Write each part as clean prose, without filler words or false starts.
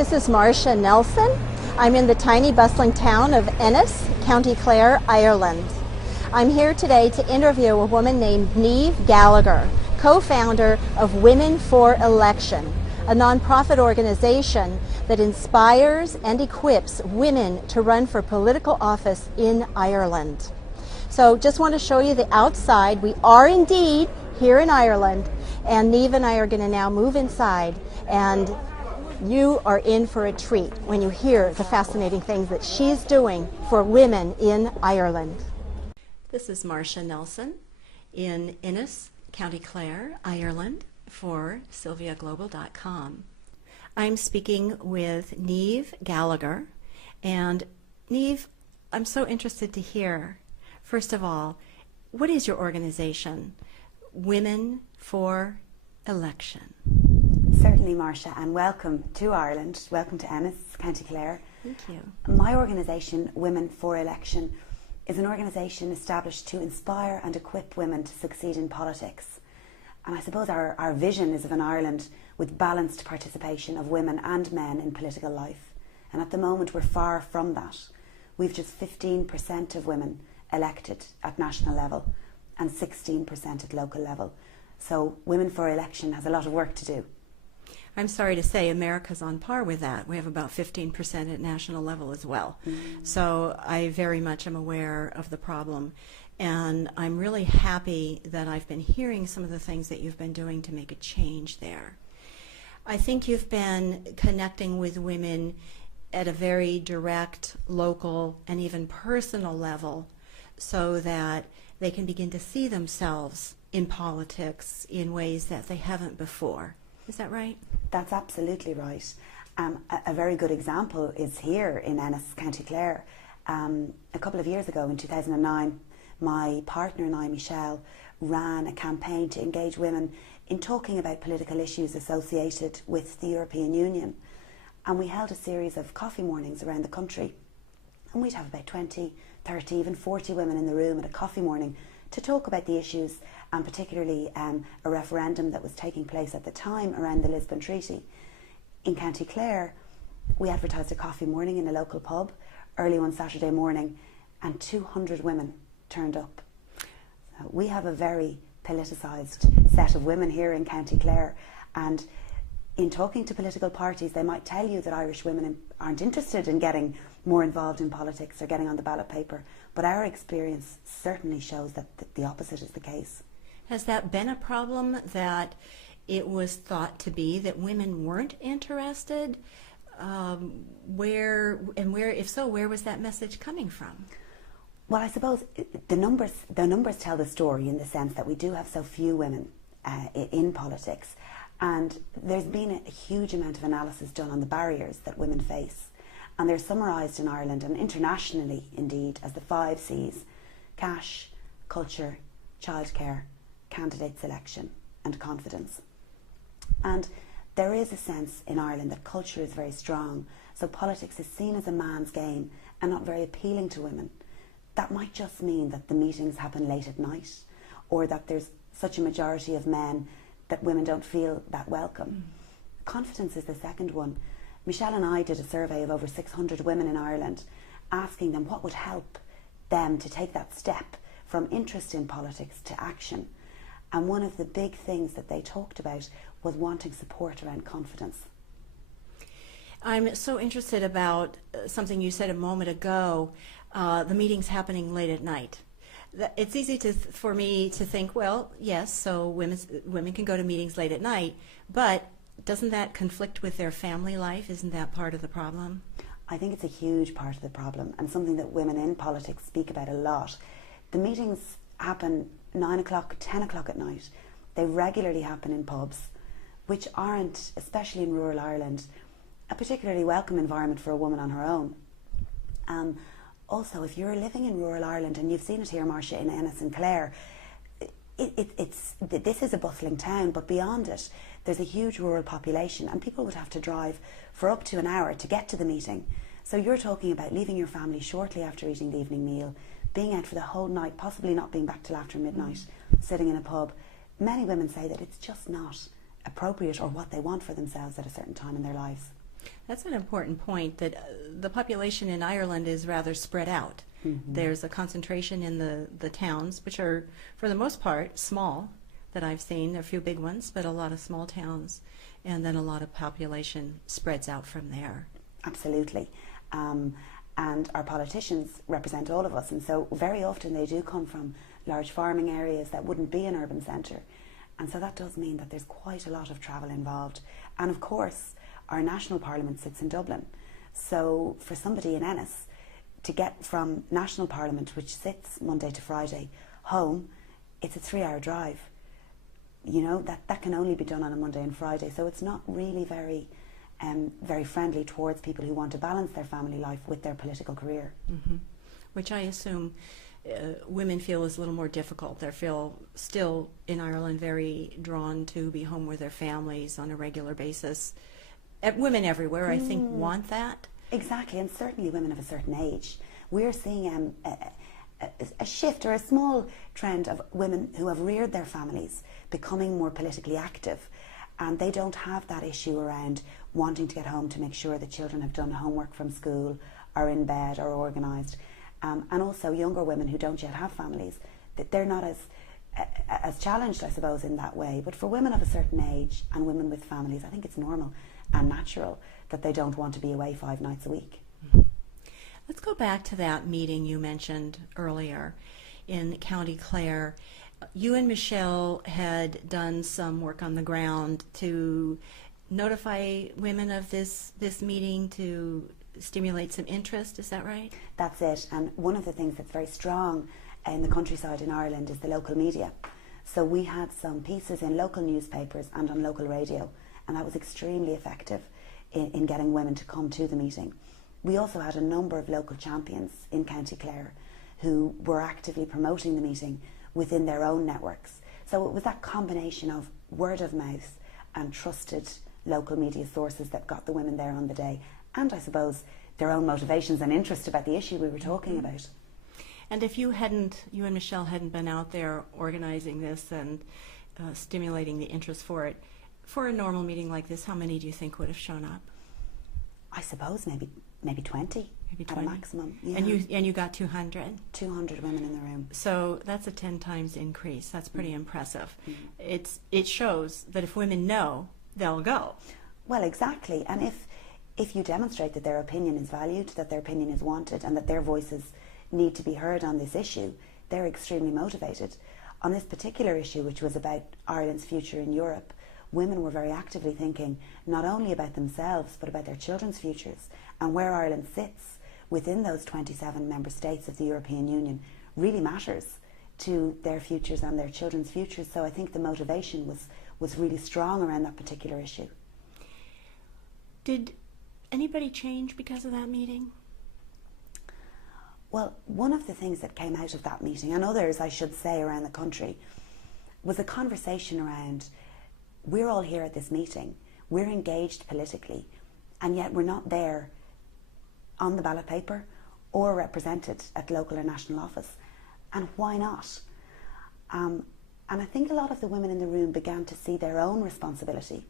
This is Martia Nelson. I'm in the tiny bustling town of Ennis, County Clare, Ireland. I'm here today to interview a woman named Niamh Gallagher, co-founder of Women for Election, a nonprofit organization that inspires and equips women to run for political office in Ireland. So just want to show you the outside. We are indeed here in Ireland, and Niamh and I are going to now move inside, and you are in for a treat when you hear the fascinating things that she's doing for women in Ireland. This is Martia Nelson in Ennis, County Clare, Ireland for SylviaGlobal.com. I'm speaking with Niamh Gallagher, and Niamh, I'm so interested to hear, first of all, what is your organization, Women for Election? Certainly, Martia, and welcome to Ireland. Welcome to Ennis, County Clare. Thank you. My organisation, Women for Election, is an organisation established to inspire and equip women to succeed in politics. And I suppose our vision is of an Ireland with balanced participation of women and men in political life. And at the moment, we're far from that. We've just 15% of women elected at national level and 16% at local level. So Women for Election has a lot of work to do. I'm sorry to say America's on par with that. We have about 15% at national level as well. So I very much am aware of the problem. And I'm really happy that I've been hearing some of the things that you've been doing to make a change there. I think you've been connecting with women at a very direct, local, and even personal level so that they can begin to see themselves in politics in ways that they haven't before. Is that right? That's absolutely right. A very good example is here in Ennis, County Clare. A couple of years ago, in 2009, my partner and I, Michelle, ran a campaign to engage women in talking about political issues associated with the European Union. And we held a series of coffee mornings around the country. And we'd have about 20, 30, even 40 women in the room at a coffee morning to talk about the issues, and particularly a referendum that was taking place at the time around the Lisbon Treaty. In County Clare, we advertised a coffee morning in a local pub early one Saturday morning, and 200 women turned up. We have a very politicised set of women here in County Clare, and in talking to political parties, they might tell you that Irish women aren't interested in getting more involved in politics or getting on the ballot paper, but our experience certainly shows that the opposite is the case. Has that been a problem, that it was thought to be that women weren't interested? If so, where was that message coming from? Well, I suppose the numbers tell the story, in the sense that we do have so few women in politics, and there's been a huge amount of analysis done on the barriers that women face, and they're summarised in Ireland and internationally indeed as the 5 C's: cash, culture, childcare, candidate selection and confidence. And there is a sense in Ireland that culture is very strong, so politics is seen as a man's game and not very appealing to women. That might just mean that the meetings happen late at night, or that there's such a majority of men that women don't feel that welcome. Confidence is the second one. Michelle and I did a survey of over 600 women in Ireland, asking them what would help them to take that step from interest in politics to action. And one of the big things that they talked about was wanting support around confidence. I'm so interested about something you said a moment ago, the meetings happening late at night. It's easy for me to think, well, yes, so women can go to meetings late at night, but doesn't that conflict with their family life? Isn't that part of the problem? I think it's a huge part of the problem, and something that women in politics speak about a lot. The meetings happen 9 o'clock, 10 o'clock at night. They regularly happen in pubs, which aren't, especially in rural Ireland, a particularly welcome environment for a woman on her own. Also, if you're living in rural Ireland, and you've seen it here, Martia, in Ennis and Clare, this is a bustling town, but beyond it, there's a huge rural population, and people would have to drive for up to an hour to get to the meeting. So you're talking about leaving your family shortly after eating the evening meal, being out for the whole night, possibly not being back till after midnight, sitting in a pub. Many women say that it's just not appropriate or what they want for themselves at a certain time in their lives. That's an important point, that the population in Ireland is rather spread out. There's a concentration in the towns, which are, for the most part, small, that I've seen. There are a few big ones, but a lot of small towns. And then a lot of population spreads out from there. Absolutely. And our politicians represent all of us. And so very often they do come from large farming areas that wouldn't be an urban centre. And so that does mean that there's quite a lot of travel involved. And of course, our national parliament sits in Dublin. So for somebody in Ennis to get from national parliament, which sits Monday to Friday, home, it's a 3-hour drive. You know, that can only be done on a Monday and Friday. So it's not really very friendly towards people who want to balance their family life with their political career. Which I assume women feel is a little more difficult. They feel still in Ireland very drawn to be home with their families on a regular basis. Women everywhere, I think, want that. Exactly, and certainly women of a certain age. We're seeing a shift or a small trend of women who have reared their families becoming more politically active, and they don't have that issue around wanting to get home to make sure the children have done homework from school, are in bed, or organised. And also younger women who don't yet have families, that they're not as challenged, I suppose, in that way. But for women of a certain age and women with families, I think it's normal and natural that they don't want to be away 5 nights a week. Let's go back to that meeting you mentioned earlier in County Clare. You and Michelle had done some work on the ground to notify women of this meeting, to stimulate some interest, is that right? That's it. And one of the things that's very strong in the countryside in Ireland is the local media. So we had some pieces in local newspapers and on local radio, and that was extremely effective in getting women to come to the meeting. We also had a number of local champions in County Clare who were actively promoting the meeting within their own networks. So it was that combination of word of mouth and trusted local media sources that got the women there on the day, and I suppose their own motivations and interest about the issue we were talking about. And if you and Michelle hadn't been out there organizing this and stimulating the interest for it, for a normal meeting like this, how many do you think would have shown up? I suppose maybe 20, maybe 20 at a maximum. Yeah. And you got 200? 200 women in the room. So that's a 10 times increase. That's pretty impressive. It shows that if women know, they'll go. Well, exactly. And if you demonstrate that their opinion is valued, that their opinion is wanted, and that their voices need to be heard on this issue, they're extremely motivated. On this particular issue, which was about Ireland's future in Europe, women were very actively thinking not only about themselves but about their children's futures, and where Ireland sits within those 27 member states of the European Union really matters to their futures and their children's futures. So I think the motivation was really strong around that particular issue. Did anybody change because of that meeting? Well, one of the things that came out of that meeting, and others I should say around the country, was a conversation around, we're all here at this meeting, we're engaged politically, and yet we're not there on the ballot paper or represented at local or national office. And why not? And I think a lot of the women in the room began to see their own responsibility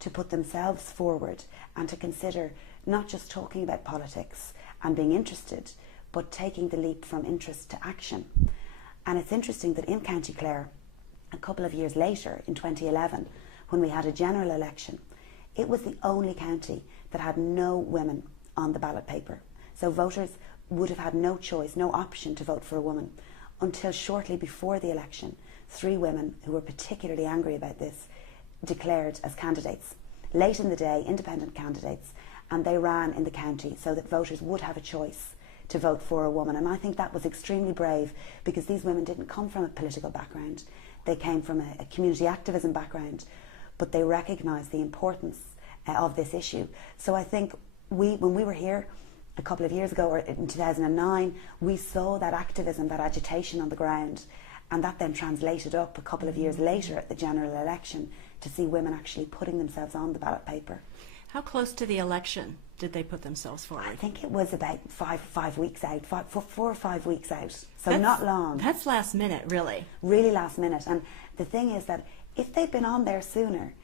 to put themselves forward and to consider not just talking about politics and being interested, but taking the leap from interest to action. And it's interesting that in County Clare, a couple of years later, in 2011, when we had a general election, it was the only county that had no women on the ballot paper. So voters would have had no choice, no option to vote for a woman, until shortly before the election, 3 women who were particularly angry about this declared as candidates. Late in the day, independent candidates, and they ran in the county so that voters would have a choice to vote for a woman. And I think that was extremely brave, because these women didn't come from a political background. They came from a community activism background, but they recognised the importance of this issue. So I think when we were here a couple of years ago, or in 2009, we saw that activism, that agitation on the ground, and that then translated up a couple of years later at the general election to see women actually putting themselves on the ballot paper. How close to the election did they put themselves forward? I think it was about five weeks out, 4 or 5 weeks out. So not long. That's last minute, really. Really last minute. And the thing is that if they'd been on there sooner,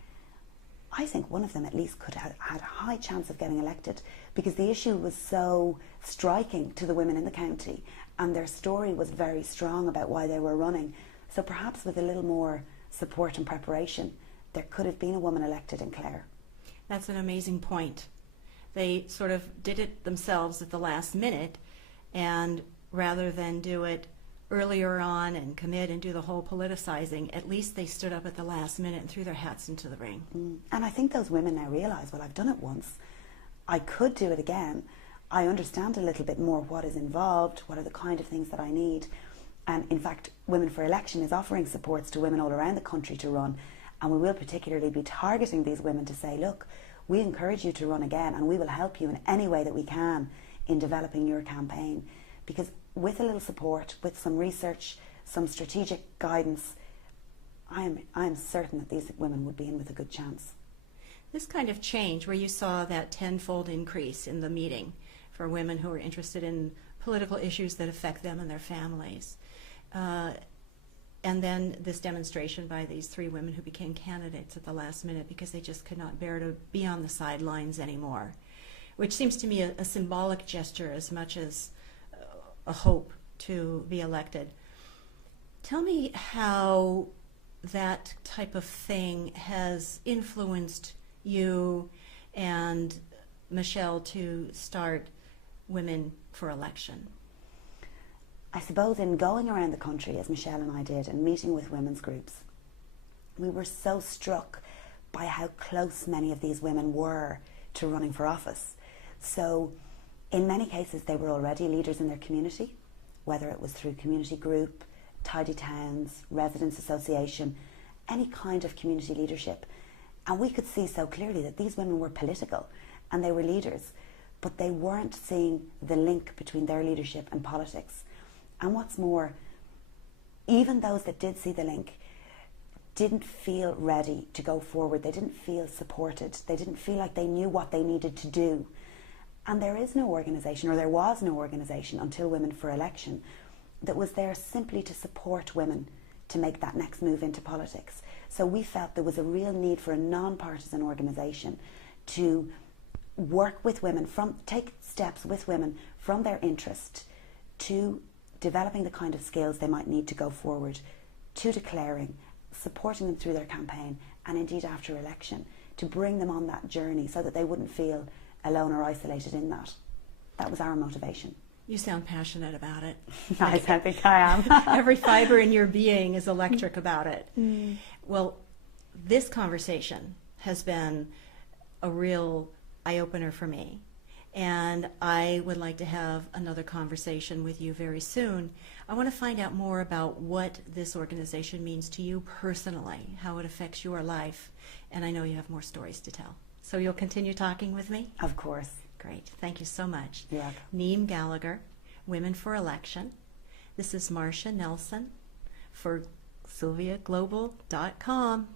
I think one of them at least could have had a high chance of getting elected, because the issue was so striking to the women in the county and their story was very strong about why they were running. So perhaps with a little more support and preparation, there could have been a woman elected in Clare. That's an amazing point. They sort of did it themselves at the last minute, and rather than do it earlier on and commit and do the whole politicizing, at least they stood up at the last minute and threw their hats into the ring. And I think those women now realise, well, I've done it once, I could do it again. I understand a little bit more what is involved, what are the kind of things that I need. And in fact, Women for Election is offering supports to women all around the country to run, and we will particularly be targeting these women to say, look, we encourage you to run again, and we will help you in any way that we can in developing your campaign. Because with a little support, with some research, some strategic guidance, I am certain that these women would be in with a good chance. This kind of change, where you saw that tenfold increase in the meeting for women who are interested in political issues that affect them and their families, and then this demonstration by these 3 women who became candidates at the last minute because they just could not bear to be on the sidelines anymore, which seems to me a symbolic gesture as much as a hope to be elected. Tell me how that type of thing has influenced you and Michelle to start Women for Election. I suppose in going around the country, as Michelle and I did, and meeting with women's groups, we were so struck by how close many of these women were to running for office. So in many cases they were already leaders in their community, whether it was through community group, tidy towns, residents association, any kind of community leadership. And we could see so clearly that these women were political and they were leaders, but they weren't seeing the link between their leadership and politics. And what's more, even those that did see the link didn't feel ready to go forward. They didn't feel supported. They didn't feel like they knew what they needed to do. And there is no organisation, or there was no organisation until Women for Election, that was there simply to support women to make that next move into politics. So we felt there was a real need for a non-partisan organisation to work with women, take steps with women from their interest to developing the kind of skills they might need to go forward, to declaring, supporting them through their campaign, and indeed after election, to bring them on that journey so that they wouldn't feel alone or isolated in that. That was our motivation. You sound passionate about it. I think I am. Every fiber in your being is electric about it. Well, this conversation has been a real eye-opener for me. And I would like to have another conversation with you very soon. I want to find out more about what this organization means to you personally, how it affects your life, and I know you have more stories to tell. So you'll continue talking with me? Of course. Great. Thank you so much. Yeah. Niamh Gallagher, Women for Election. This is Martia Nelson for SylviaGlobal.com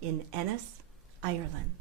in Ennis, Ireland.